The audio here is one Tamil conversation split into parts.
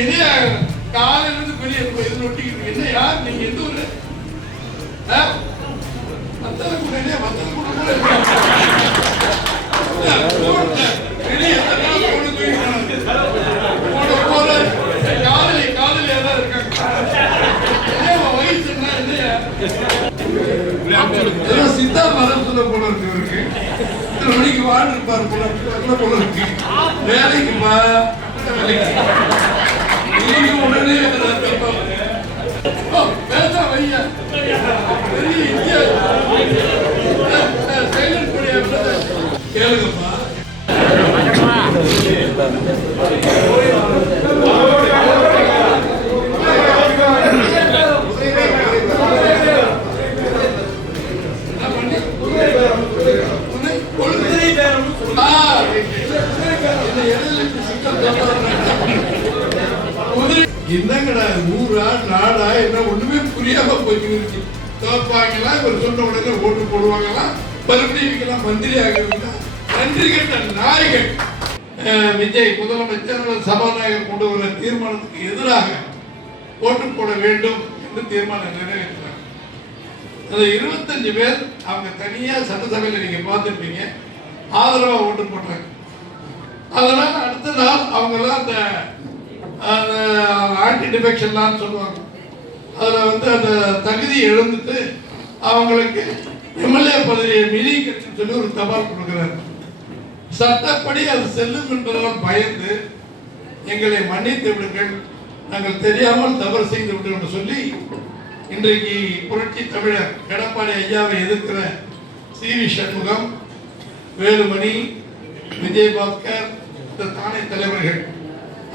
என்ன காலையில இருந்து பெரிய இது ஒட்டிக்கிட்டு என்ன யார் நீங்க எந்த ஒரு வந்தது கூட வெளியே காதலி ஏதாவது இருக்காங்க வயசு என்ன சித்தா மரம் சொல்ல போல இருக்கு இவருக்கு இத்தனை மணிக்கு வாழ் இருப்பாரு போல இருக்கு வேலைக்கு உடனே பேசா வையா கேளுங்கப்பா என்னங்கடா ஊரா நாடா என்ன ஒண்ணுமே புரியாம போயிருக்கு. தோப்பாங்களா இவர் சொன்ன உடனே ஓட்டு போடுவாங்களா மறுபடியும் மந்திரி ஆகிறதுனா நன்றி கேட்ட நாயகன் விஜய் முதலமைச்சர் சபாநாயகர் கொண்டு வர தீர்மானத்துக்கு எதிராக ஓட்டு போட வேண்டும் என்று தீர்மானம் நிறைவேற்றார். அந்த 25 பேர் அவங்க தனியா சட்டசபையில் நீங்க பார்த்துருப்பீங்க ஆதரவா ஓட்டு போட்டாங்க. அதனால அடுத்த நாள் அவங்க எல்லாம் அந்த ஆன்டி டிஃபெக்ஷன்லாம் சொல்லுவாங்க. அதில் அந்த தகுதியை எழுந்துட்டு அவங்களுக்கு எம்எல்ஏ பதவியை மிதிக்கன்னு சொல்லி ஒரு தபால் கொடுக்குறாரு. சட்டப்படி அது செல்லும் என்பதால் பயந்து எங்களை மன்னித்து விடுங்கள், நாங்கள் தெரியாமல் தவறு செய்து விட்டோம் என்று சொல்லி இன்றைக்கு புரட்சி தமிழர் எடப்பாடி ஐயாவை எதிர்க்கிற சி.வி. சண்முகம், வேலுமணி, விஜயபாஸ்கர், இந்த தானே தலைவர்கள்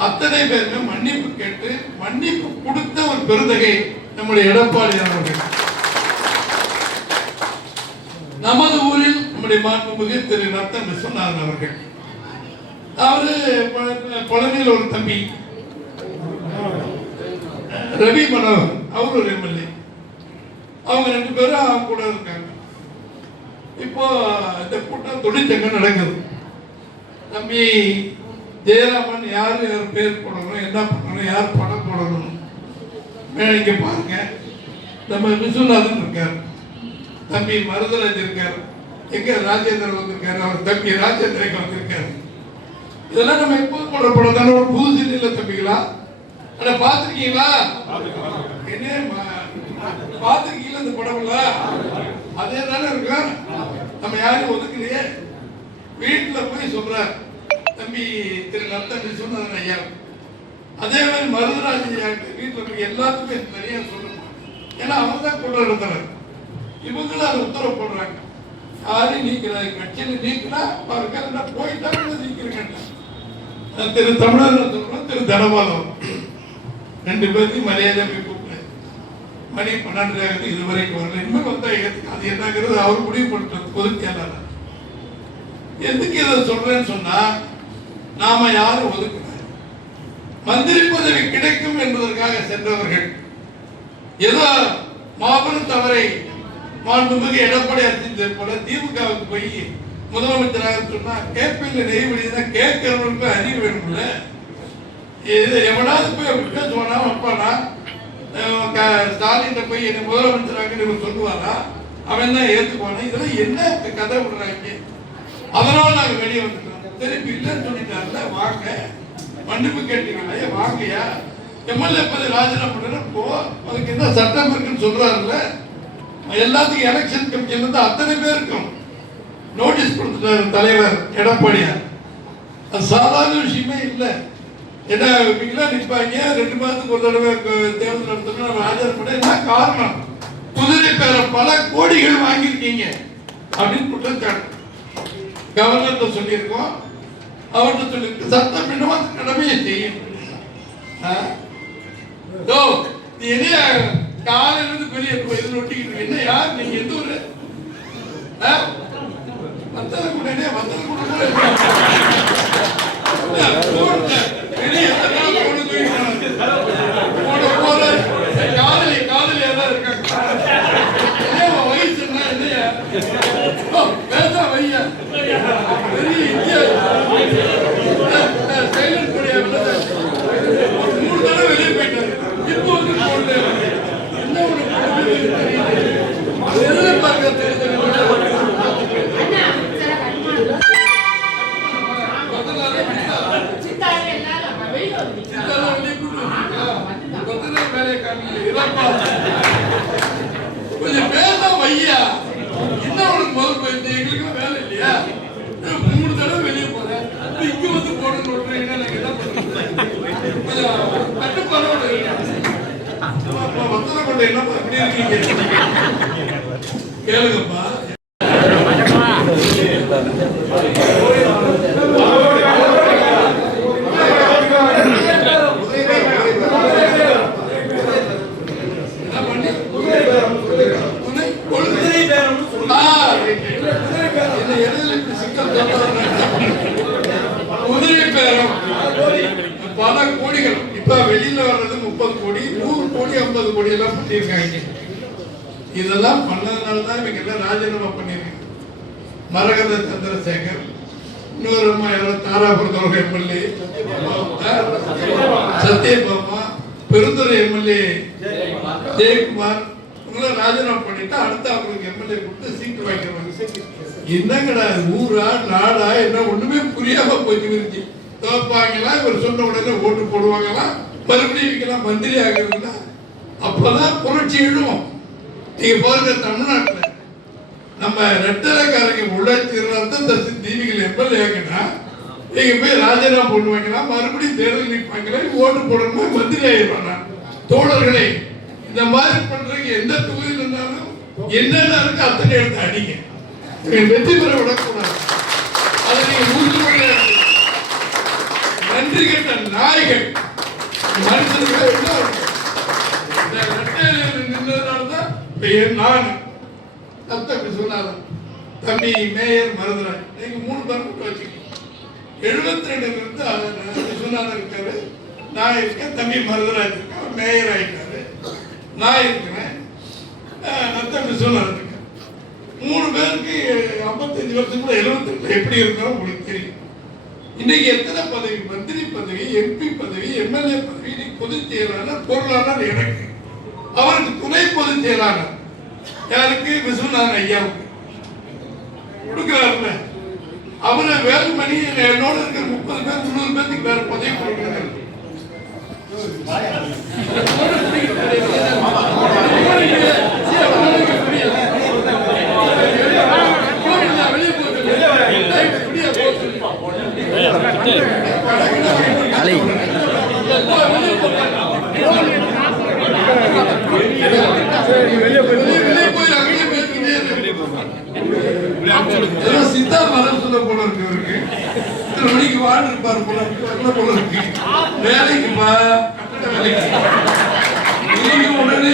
அத்தனை பேருமே மன்னிப்பு கேட்டு மன்னிப்பு கொடுத்த ஒரு பெருந்தகை நம்முடைய எடப்பாடி அவர்கள். நமது ஊரில் நம்முடைய மாண்புமிகு திரு ரத்தன் விஸ்வநாதன் அவர்கள், அவரு பழனியில் ஒரு தம்பி ரவி மனோகர், அவர் ஒரு எம்எல்ஏ, அவங்க 2 பேரும் அவங்க கூட இருக்காங்க. இப்போ இந்த கூட்டம் தொழிற்சங்கம் நடக்குது. தம்பி ஜெயராமன் யார் பேர் போடணும், என்ன பண்ணணும், யார் பணம் போடணும் இங்க பாருங்க. நம்ம விஸ்வநாதன் இருக்கார், தம்பி மருதராஜ் இருக்கார், எங்க ராஜேந்திரன் வந்திருக்காரு, அவர் தம்பி ராஜேந்திரன் வந்திருக்காரு. இதெல்லாம் நம்ம எப்போ போடுற படம் தானே, ஒரு புதுசு இல்லை தம்பிங்களா? ஆனா பாத்திருக்கீங்களா? என்ன பாத்திருக்கீங்களா இந்த படம்? அதே தானே இருக்கா? நம்ம யாரும் ஒதுக்கலையே. வீட்டுல போய் சொல்றார் தம்பி திரு ரத்தன் சொன்னது ஐயா. அதே மாதிரி மருதராஜ் வீட்டுல போய் எல்லாத்துக்குமே நிறைய சொல்லணும். ஏன்னா அவங்க தான் கொண்டு நடத்துறாரு. இவங்களும் அதை உத்தரவு போடுறாங்க. யாரையும் நீக்கிறாங்க, கட்சியில நீக்கினா பாருங்க போயிட்டாங்க நீக்கிறேன். திரு தமிழர் சொல்றோம், திரு தனபாலம் 2 பேருக்கும் மரியாதை கூப்பிட்டு மணி 12 ஆகுது, இதுவரைக்கும் வரல. இனிமேல் வந்தா அது என்னங்கிறது அவர் முடிவு பண்ணிட்டு பொதுச் செயலாளர். எதுக்கு இதை சொல்றேன்னு சொன்னா, நாம யாரும் ஒதுக்கல, மந்திரி பதவி கிடைக்கும் என்பதற்காக சென்றவர்கள் ஏதோ மாபெரும் தவறை மாண்புமிகு எடப்பாடி அரசு போல திமுகவுக்கு போய் முதலமைச்சராக சொன்னா கேட்பில் நெய்வழிதான் கேட்கிறவங்களுக்கு அறிவு வேணும்ல. எவனாவது போய் அப்படி பேசுவானா வைப்பானா? ஸ்டாலின் போய் என்ன முதலமைச்சராக சொல்லுவாரா? அவன் தான் ஏத்துக்குவானா? இதெல்லாம் என்ன கதை விடுறாங்க? அதனால நாங்க வெளியே வந்துட்டோம். திருப்பி இல்லைன்னு சொல்லிட்டாருல, வாங்க மன்னிப்பு கேட்டீங்களா, வாங்கயா எம்எல்ஏ பதவி ராஜினாமா பண்ண போ, அதுக்கு என்ன சட்டம் இருக்குன்னு சொல்றாருல்ல. எல்லாத்துக்கும் எலெக்ஷன் கமிஷன் வந்து அத்தனை பேருக்கும் நோட்டீஸ் கொடுத்துட்டாரு தலைவர் எடப்பாடியார். அது சாதாரண விஷயமே இல்லை. ஏன்னா இவங்களாம் நிற்பாங்க 2 மாதத்துக்கு ஒரு தடவை தேர்தல் நடத்தணும் ஆஜர் பண்ண. என்ன காரணம்? குதிரை பேர பல கோடிகள் வாங்கியிருக்கீங்க அப்படின்னு குற்றச்சாட்டு கவர்னர் சொல்லியிருக்கோம். அவர்கிட்ட சொல்லி சட்டம் என்னவோ அந்த கடமையை செய்யும். என்ன காலையில இருந்து பெரிய இது ஒட்டிக்கிட்டு என்ன யார் நீங்க எந்த ஒரு வந்தது கூட வந்தது கூட காதலி ஏதாவது இருக்காங்க வயசு என்ன பேசா வையா பெரிய இந்தியா கொஞ்சம் பேச வையா. என்ன உனக்கு முதல் போயிட்டு எங்களுக்கு வேலை இல்லையா? 3 தடவை வெளியே போறேன், இங்க வந்து போடணும் சொல்றீங்கன்னா நாங்க என்ன பண்றது? கொஞ்சம் கட்டுப்பாடோட வந்தன கொண்டு என்னப்பா இப்படி இருக்கீங்க? கேளுங்கப்பா. பல கோடிகள் இப்ப வெளியில வர்றது 30 கோடி 100 கோடி 50 கோடி எல்லாம் பண்ணிருக்காங்க. இதெல்லாம் பண்ணதுனாலதான் இவங்க எல்லாம் ராஜினாமா பண்ணிருக்காங்க. மரகத சந்திரசேகர், இன்னொரு தாராபுரத்தோட எம்எல்ஏ சத்யபாமா, பெருந்துறை எம்எல்ஏ ஜெயக்குமார் இவங்களாம் ராஜினாமா பண்ணிட்டு அடுத்து அவங்களுக்கு எம்எல்ஏ கொடுத்து சீட்டு வாங்கிடுவாங்க. என்னங்கடா ஊரா நாடா என்ன ஒண்ணுமே புரியாம போயிட்டு இருந்துச்சு. தோப்பாங்களா இவர் சொன்ன உடனே ஓட்டு போடுவாங்களா, மறுபடியும் இவங்கெல்லாம் மந்திரி ஆகுறதுன்னா அப்பதான் புரட்சி எழுவோம். நீங்க பாருங்க, தமிழ்நாட்டுல நம்ம ரெட்டரைக்காரங்க உழைச்சி தீவிகள் எம்எல்ஏ ஆகினா நீங்க போய் ராஜினாமா பண்ணுவாங்கன்னா மறுபடியும் தேர்தல் நிற்பாங்களா, ஓட்டு போடணுமா, மந்திரி ஆகிடுவாங்க. தோழர்களே, இந்த மாதிரி பண்றீங்க. எந்த தொகுதியில் இருந்தாலும் என்னென்ன இருக்கு அத்தனை எடுத்து அடிங்க. வெற்றி பெற விடக்கூடாது. அதை நீங்க உறுதிமொழியா நன்றி கேட்ட நாய்கள் மனுஷன்களை நின்றதுனால்தான் நான் விஸ்வநாதன் தம்பி மேயர் மருதராஜ் நீங்க 3 பேர் மட்டும் வச்சுக்கோங்க. 72 இருந்து விஸ்வநாதன் இருக்காரு, நான் இருக்கேன், தம்பி மருதராஜ் இருக்கேன், மேயர் ஆயிட்டாரு, நான் இருக்கிறேன், நத்தம் விஸ்வநாதன் இருக்கேன். 3 பேருக்கு 55 வருஷத்துல 72 எப்படி இருக்கணும் உங்களுக்கு தெரியும். இன்னைக்கு எத்தனை பதவி, மந்திரி பதவி, எம்பி பதவி, எம்எல்ஏ பதவி, பொதுச் செயலாளர், பொருளாளர் எனக்கு, அவருக்கு துணை பொதுச் செயலாளர் யாருக்கு, விஸ்வநாதன் ஐயாவுக்கு கொடுக்கிறாருல. அவரை வேலுமணி என்னோட இருக்கிற 30 பேர் 300 பேருக்கு வேற பதவி கொடுக்கிறாரு. சித்தா மரம் சொல்ல போல இருக்கு, இவருக்கு இத்தனை மணிக்கு வாழ் இருப்பாரு போல இருக்கு. வேலைக்கு உடனே